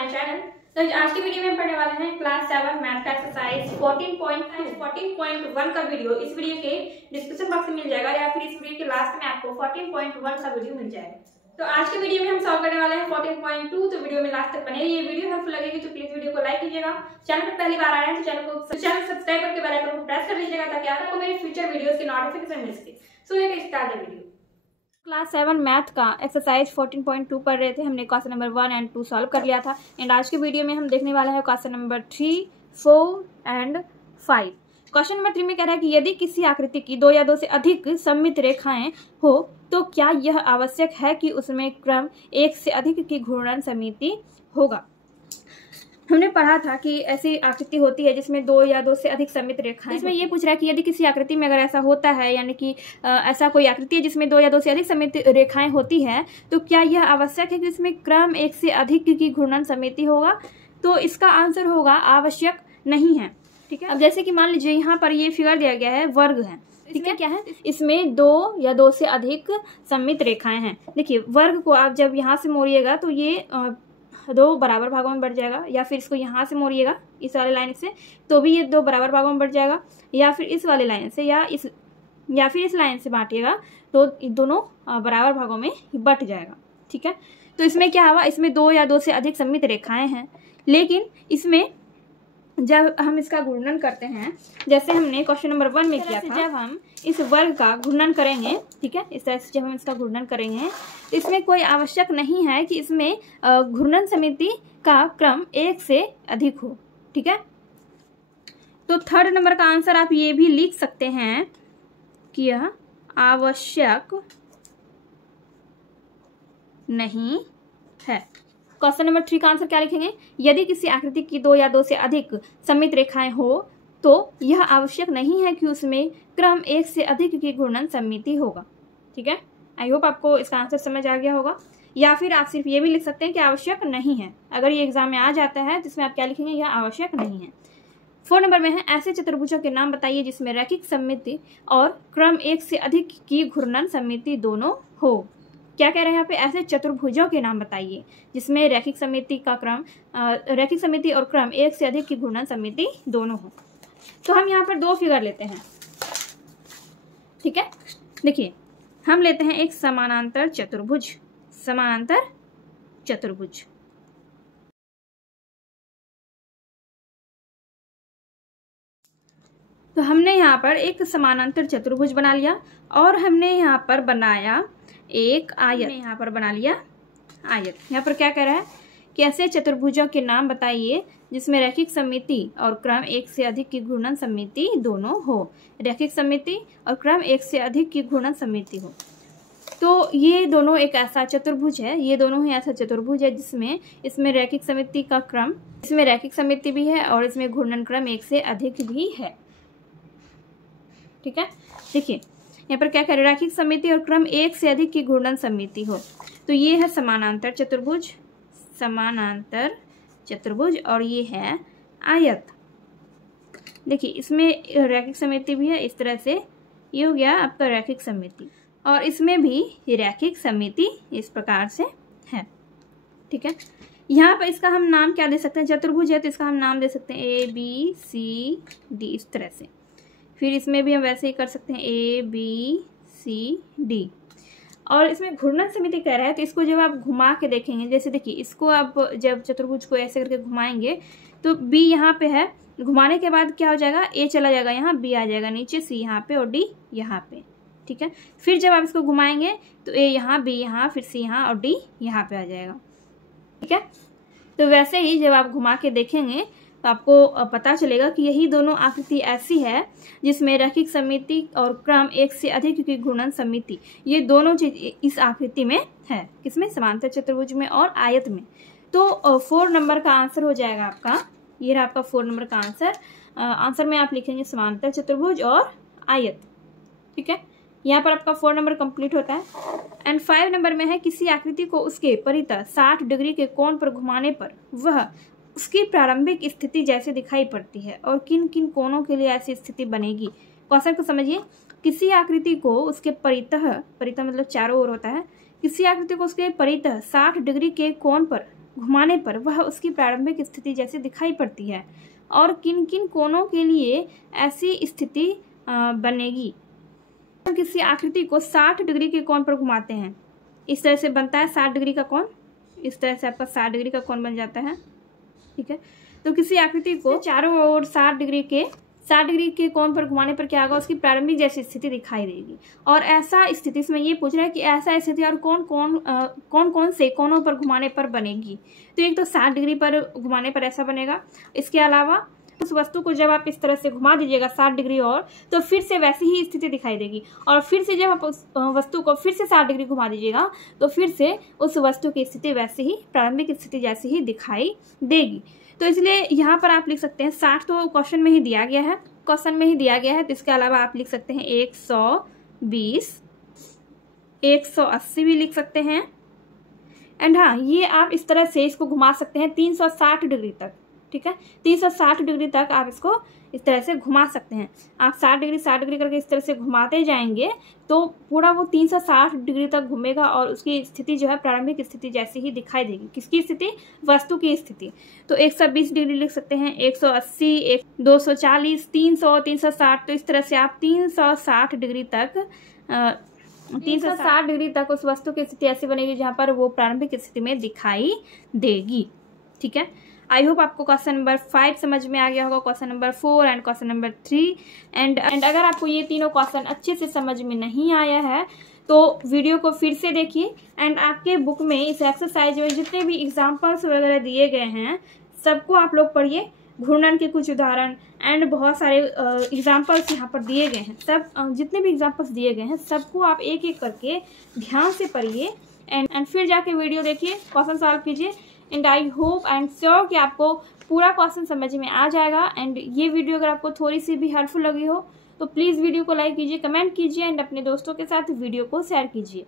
My channel. तो आज की वीडियो में पढ़ने वाले हैं क्लास 7 मैथ का एक्सरसाइज 14.1 का वीडियो। इस वीडियो के डिस्क्रिप्शन बॉक्स में मिल जाएगा या फिर इस वीडियो के लास्ट में आपको 14.1 का वीडियो मिल जाएगा। तो आज के वीडियो में हम सॉल्व करने वाले हैं 14.2। तो वीडियो में लास्ट तक बने रहिए। वीडियो हेल्पफुल लगेगी तो प्लीज वीडियो को लाइक कीजिएगा। चैनल पर पहली बार आ रहे हैं तो चैनल सब्सक्राइब करके बेल आइकन को प्रेस कर लीजिएगा ताकि आपको मेरी फ्यूचर वीडियोस की नोटिफिकेशन मिल सके। So let's start the video. Class 7 math का एक्सरसाइज 14.2 पढ़ रहे थे। हमने क्वेश्चन नंबर 1 और 2 सॉल्व कर लिया था एंड आज के वीडियो में हम देखने वाले हैं question number 3, 4 and 5। Question number 3 में कह रहा है कि यदि किसी आकृति की 2 या 2 से अधिक सममित रेखाएं हो तो क्या यह आवश्यक है कि उसमें क्रम 1 से अधिक की घूर्णन समिति होगा। हमने पढ़ा था कि ऐसी आकृति होती है जिसमें 2 या 2 से अधिक सममित रेखाएं। इसमें ये पूछ रहा है कि यदि किसी आकृति में अगर ऐसा होता है, यानी कि ऐसा कोई आकृति है जिसमें 2 या 2 से अधिक सममित रेखाएं होती है, तो क्या यह आवश्यक है कि इसमें क्रम 1 से अधिक की घूर्णन समिति होगा। तो इसका आंसर होगा आवश्यक नहीं है। ठीक है, अब जैसे कि मान लीजिए यहाँ पर ये फिगर दिया गया है, वर्ग है। ठीक है, क्या है, इसमें 2 या 2 से अधिक सममित रेखाएं हैं। देखिए वर्ग को आप जब यहाँ से मोड़िएगा तो ये 2 बराबर भागों में बढ़ जाएगा, या फिर इसको यहाँ से मोड़िएगा इस वाले लाइन से तो भी ये 2 बराबर भागों में बढ़ जाएगा, या फिर इस वाले लाइन से या फिर इस लाइन से बांटिएगा तो दोनों बराबर भागों में बट जाएगा। ठीक है, तो इसमें क्या हुआ, इसमें 2 या 2 से अधिक सममित रेखाएं हैं, लेकिन इसमें जब हम इसका घूर्णन करते हैं, जैसे हमने क्वेश्चन नंबर 1 में किया था, जब हम इस वर्ग का घूर्णन करेंगे, ठीक है, इस तरह से जब हम इसका घूर्णन करेंगे तो इसमें कोई आवश्यक नहीं है कि इसमें घूर्णन समिति का क्रम 1 से अधिक हो। ठीक है, तो 3rd नंबर का आंसर आप ये भी लिख सकते हैं कि यह आवश्यक नहीं है। क्वेश्चन नंबर 3 का आंसर क्या लिखेंगे, यदि किसी आकृति की 2 या 2 से अधिक सममित रेखाएं हो तो यह आवश्यक नहीं है कि उसमें क्रम 1 से अधिक की घूर्णन समिति होगा। ठीक है, आई होप आपको इसका आंसर समझ आ गया होगा। या फिर आप सिर्फ ये भी लिख सकते हैं कि आवश्यक नहीं है। अगर ये एग्जाम में आ जाता है तो इसमें आप क्या लिखेंगे, यह आवश्यक नहीं है। 4 नंबर में है, ऐसे चतुर्भुजों के नाम बताइए जिसमें रैखिक सममिति और क्रम 1 से अधिक की घूर्णन समिति दोनों हो। क्या कह रहे हैं यहाँ पे, ऐसे चतुर्भुजों के नाम बताइए जिसमें रैखिक समिति और क्रम 1 से अधिक की घूर्णन समिति दोनों हो। तो हम यहाँ पर 2 फिगर लेते हैं। ठीक है, देखिए हम लेते हैं एक समानांतर चतुर्भुज। तो हमने यहाँ पर एक समानांतर चतुर्भुज बना लिया और हमने यहाँ पर बनाया एक आयत। यहाँ पर बना लिया आयत। यहाँ पर क्या कह रहा है कि ऐसे चतुर्भुजों के नाम बताइए जिसमें रैखिक समिति और क्रम 1 से अधिक की घूर्णन समिति दोनों हो। रैखिक समिति और क्रम 1 से अधिक की घूर्णन समिति हो। तो ये दोनों एक ऐसा चतुर्भुज है, ये दोनों ही ऐसा चतुर्भुज है जिसमें इसमें रैखिक समिति का क्रम, इसमें रैखिक समिति भी है और इसमें घूर्णन क्रम 1 से अधिक भी है। ठीक है, देखिए यहाँ पर क्या करें, रैखिक समिति और क्रम 1 से अधिक की घूर्णन समिति हो। तो ये है समानांतर चतुर्भुज और ये है आयत। देखिए इसमें रैखिक समिति भी है, इस तरह से ये हो गया आपका रैखिक समिति, और इसमें भी रैखिक समिति इस प्रकार से है। ठीक है, यहाँ पर इसका हम नाम क्या दे सकते हैं, चतुर्भुज है तो इसका हम नाम दे सकते हैं ABCD इस तरह से। फिर इसमें भी हम वैसे ही कर सकते हैं ABCD। और इसमें घूर्णन समिति कह रहा है तो इसको जब आप घुमा के देखेंगे, जैसे देखिए इसको आप जब चतुर्भुज को ऐसे करके घुमाएंगे तो B यहाँ पे है, घुमाने के बाद क्या हो जाएगा, A चला जाएगा, यहाँ B आ जाएगा नीचे, C यहाँ पे और D यहाँ पे। ठीक है, फिर जब आप इसको घुमाएंगे तो A यहाँ, B यहाँ, फिर C यहाँ और D यहाँ पे आ जाएगा। ठीक है, तो वैसे ही जब आप घुमा के देखेंगे तो आपको पता चलेगा कि यही दोनों आकृति ऐसी है जिसमें रैखिक समिति और क्रम 1 से अधिक की घूर्णन समिति, ये दोनों चीज इस आकृति में है। किसमें, समांतर चतुर्भुज में और आयत में। तो 4 नंबर का आंसर हो जाएगा आपका, ये रहा आपका 4 नंबर का आंसर। आंसर में आप लिखेंगे समांतर चतुर्भुज और आयत। ठीक है, यहाँ पर आपका 4 नंबर कंप्लीट होता है। एंड 5 नंबर में है, किसी आकृति को उसके परितः 60 डिग्री के कोण पर घुमाने पर वह उसकी प्रारंभिक स्थिति जैसे दिखाई पड़ती है और किन किन कोणों के लिए ऐसी स्थिति बनेगी। क्वेश्चन को समझिए, किसी आकृति को उसके परितः मतलब चारों ओर होता है, किसी आकृति को उसके परितः 60 डिग्री के कोण पर घुमाने पर वह उसकी प्रारंभिक स्थिति जैसी दिखाई पड़ती है, और किन किन कोणों के लिए ऐसी स्थिति बनेगी। हम किसी आकृति को 60 डिग्री के कोण पर घुमाते हैं, इस तरह से बनता है 60 डिग्री का कोण, इस तरह से आपका 60 डिग्री का कोण बन जाता है। ठीक है, तो किसी आकृति को चारों ओर 60 डिग्री के कोण पर घुमाने पर क्या होगा, उसकी प्रारंभिक जैसी स्थिति दिखाई देगी। और ऐसा स्थिति, इसमें ये पूछ रहा है कि ऐसा स्थिति और कौन से कोणों पर घुमाने पर बनेगी। तो एक तो 60 डिग्री पर घुमाने पर ऐसा बनेगा। इसके अलावा उस वस्तु को जब आप इस तरह से घुमा दीजिएगा 60 डिग्री और, तो फिर से वैसी ही स्थिति दिखाई देगी। और फिर से जब आप उस वस्तु को फिर से 60 डिग्री घुमा दीजिएगा, तो फिर से उस वस्तु की स्थिति वैसे ही, प्रारंभिक स्थिति जैसी ही दिखाई देगी। तो इसलिए यहाँ पर आप लिख सकते हैं 60 तो क्वेश्चन में ही दिया गया है, तो इसके अलावा आप लिख सकते हैं 120, 180 भी लिख सकते हैं। एंड हाँ, ये आप इस तरह से इसको घुमा सकते हैं 360 डिग्री तक। ठीक है, 360 डिग्री तक आप इसको इस तरह से घुमा सकते हैं। आप 60 डिग्री करके इस तरह से घुमाते जाएंगे तो पूरा वो 360 डिग्री तक घूमेगा और उसकी स्थिति जो है प्रारंभिक स्थिति जैसी ही दिखाई देगी। किसकी स्थिति? वस्तु की स्थिति। तो 120 डिग्री लिख सकते हैं, 180, 240, 300, 360। तो इस तरह से आप 360 डिग्री तक 360 डिग्री तक उस वस्तु की स्थिति ऐसी बनेगी जहां पर वो प्रारंभिक स्थिति में दिखाई देगी। ठीक है, आई होप आपको क्वेश्चन नंबर 5 समझ में आ गया होगा, question number 4 and question number 3। And अगर आपको ये तीनों क्वेश्चन अच्छे से समझ में नहीं आया है तो वीडियो को फिर से देखिए। एंड आपके बुक में इस एक्सरसाइज में जितने भी एग्जाम्पल्स वगैरह दिए गए हैं सबको आप लोग पढ़िए। घूर्णन के कुछ उदाहरण एंड बहुत सारे एग्जाम्पल्स यहाँ पर दिए गए हैं। सब जितने भी एग्जाम्पल्स दिए गए हैं सबको आप एक एक करके ध्यान से पढ़िए एंड फिर जाके वीडियो देखिए, क्वेश्चन सॉल्व कीजिए। And I hope and sure कि आपको पूरा क्वेश्चन समझ में आ जाएगा। एंड ये वीडियो अगर आपको थोड़ी सी भी हेल्पफुल लगी हो तो प्लीज़ वीडियो को लाइक कीजिए, कमेंट कीजिए एंड अपने दोस्तों के साथ वीडियो को शेयर कीजिए।